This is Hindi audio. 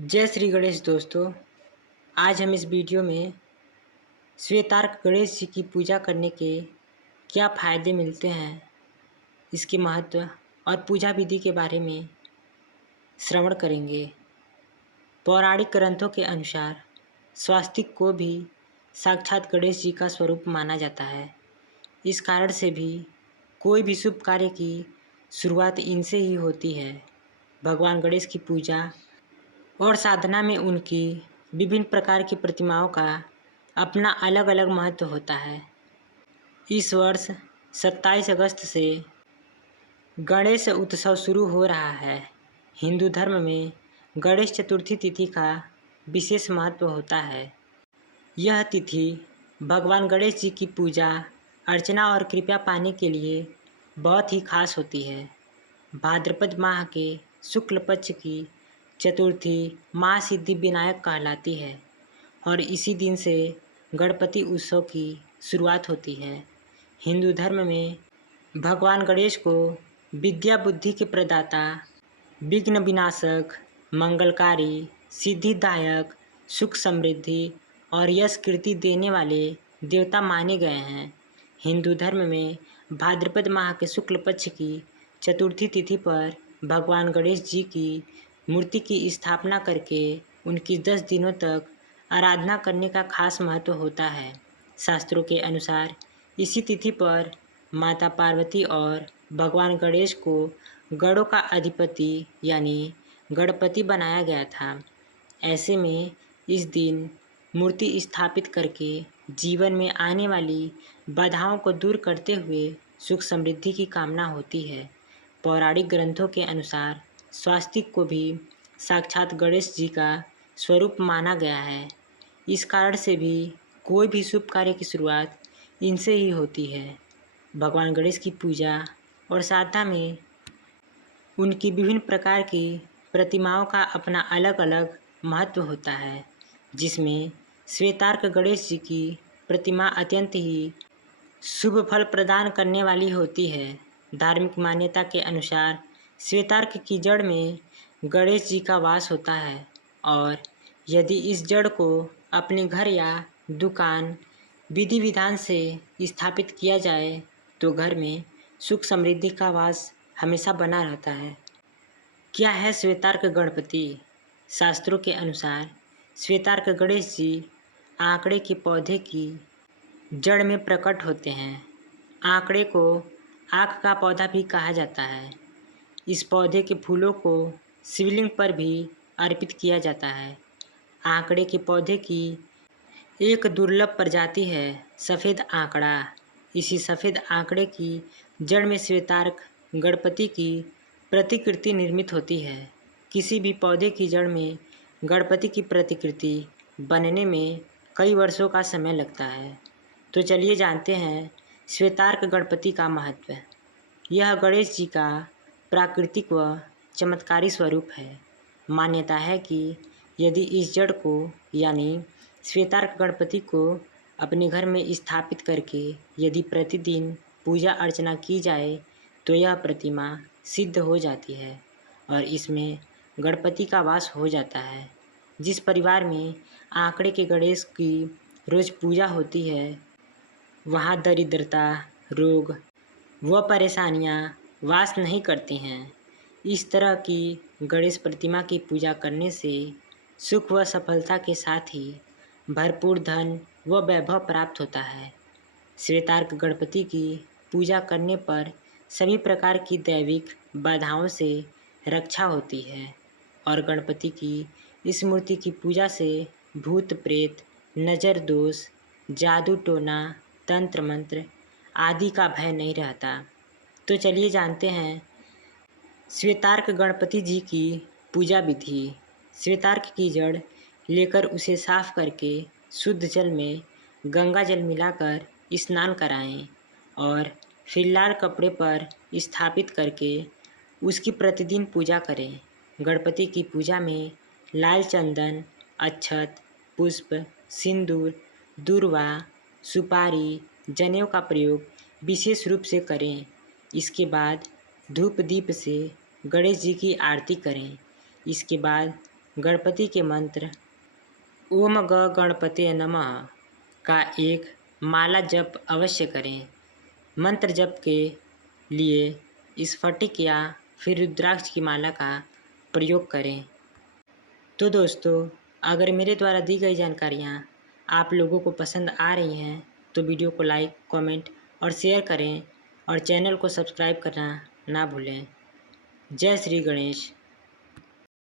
जय श्री गणेश दोस्तों। आज हम इस वीडियो में श्वेतार्क गणेश जी की पूजा करने के क्या फ़ायदे मिलते हैं, इसके महत्व और पूजा विधि के बारे में श्रवण करेंगे। पौराणिक ग्रंथों के अनुसार स्वास्तिक को भी साक्षात गणेश जी का स्वरूप माना जाता है। इस कारण से भी कोई भी शुभ कार्य की शुरुआत इनसे ही होती है। भगवान गणेश की पूजा और साधना में उनकी विभिन्न प्रकार की प्रतिमाओं का अपना अलग अलग महत्व होता है। इस वर्ष 27 अगस्त से गणेश उत्सव शुरू हो रहा है। हिंदू धर्म में गणेश चतुर्थी तिथि का विशेष महत्व होता है। यह तिथि भगवान गणेश जी की पूजा अर्चना और कृपा पाने के लिए बहुत ही खास होती है। भाद्रपद माह के शुक्ल पक्ष की चतुर्थी महासिद्धि विनायक कहलाती है और इसी दिन से गणपति उत्सव की शुरुआत होती है। हिंदू धर्म में भगवान गणेश को विद्या बुद्धि के प्रदाता, विघ्न विनाशक, मंगलकारी, सिद्धिदायक, सुख समृद्धि और यश कीर्ति देने वाले देवता माने गए हैं। हिंदू धर्म में भाद्रपद माह के शुक्ल पक्ष की चतुर्थी तिथि पर भगवान गणेश जी की मूर्ति की स्थापना करके उनकी 10 दिनों तक आराधना करने का खास महत्व होता है। शास्त्रों के अनुसार इसी तिथि पर माता पार्वती और भगवान गणेश को गणों का अधिपति यानी गणपति बनाया गया था। ऐसे में इस दिन मूर्ति स्थापित करके जीवन में आने वाली बाधाओं को दूर करते हुए सुख समृद्धि की कामना होती है। पौराणिक ग्रंथों के अनुसार स्वास्तिक को भी साक्षात गणेश जी का स्वरूप माना गया है। इस कारण से भी कोई भी शुभ कार्य की शुरुआत इनसे ही होती है। भगवान गणेश की पूजा और साधना में उनकी विभिन्न प्रकार की प्रतिमाओं का अपना अलग अलग महत्व होता है, जिसमें श्वेतार्क गणेश जी की प्रतिमा अत्यंत ही शुभ फल प्रदान करने वाली होती है। धार्मिक मान्यता के अनुसार श्वेतार्क की जड़ में गणेश जी का वास होता है और यदि इस जड़ को अपने घर या दुकान विधि विधान से स्थापित किया जाए तो घर में सुख समृद्धि का वास हमेशा बना रहता है। क्या है श्वेतार्क गणपति? शास्त्रों के अनुसार श्वेतार्क गणेश जी आंकड़े के पौधे की जड़ में प्रकट होते हैं। आंकड़े को आँख का पौधा भी कहा जाता है। इस पौधे के फूलों को शिवलिंग पर भी अर्पित किया जाता है। आंकड़े के पौधे की एक दुर्लभ प्रजाति है सफ़ेद आंकड़ा। इसी सफ़ेद आंकड़े की जड़ में श्वेतार्क गणपति की प्रतिकृति निर्मित होती है। किसी भी पौधे की जड़ में गणपति की प्रतिकृति बनने में कई वर्षों का समय लगता है। तो चलिए जानते हैं श्वेतार्क गणपति का महत्व। यह गणेश जी का प्राकृतिक व चमत्कारी स्वरूप है। मान्यता है कि यदि इस जड़ को यानी श्वेतार्क गणपति को अपने घर में स्थापित करके यदि प्रतिदिन पूजा अर्चना की जाए तो यह प्रतिमा सिद्ध हो जाती है और इसमें गणपति का वास हो जाता है। जिस परिवार में आंकड़े के गणेश की रोज़ पूजा होती है वहाँ दरिद्रता, रोग व परेशानियाँ वास नहीं करती हैं। इस तरह की गणेश प्रतिमा की पूजा करने से सुख व सफलता के साथ ही भरपूर धन व वैभव प्राप्त होता है। श्वेतार्क गणपति की पूजा करने पर सभी प्रकार की दैविक बाधाओं से रक्षा होती है और गणपति की इस मूर्ति की पूजा से भूत प्रेत, नज़र दोष, जादू टोना, तंत्र मंत्र आदि का भय नहीं रहता। तो चलिए जानते हैं श्वेतार्क गणपति जी की पूजा विधि। श्वेतार्क की जड़ लेकर उसे साफ करके शुद्ध जल में गंगा जल मिलाकर स्नान कराएं और फिर लाल कपड़े पर स्थापित करके उसकी प्रतिदिन पूजा करें। गणपति की पूजा में लाल चंदन, अक्षत, पुष्प, सिंदूर, दूर्वा, सुपारी, जनेऊ का प्रयोग विशेष रूप से करें। इसके बाद धूप दीप से गणेश जी की आरती करें। इसके बाद गणपति के मंत्र ओम ग गणपते नमः का एक माला जप अवश्य करें। मंत्र जप के लिए स्फटिक या फिर रुद्राक्ष की माला का प्रयोग करें। तो दोस्तों, अगर मेरे द्वारा दी गई जानकारियाँ आप लोगों को पसंद आ रही हैं तो वीडियो को लाइक, कमेंट और शेयर करें और चैनल को सब्सक्राइब करना ना भूलें। जय श्री गणेश।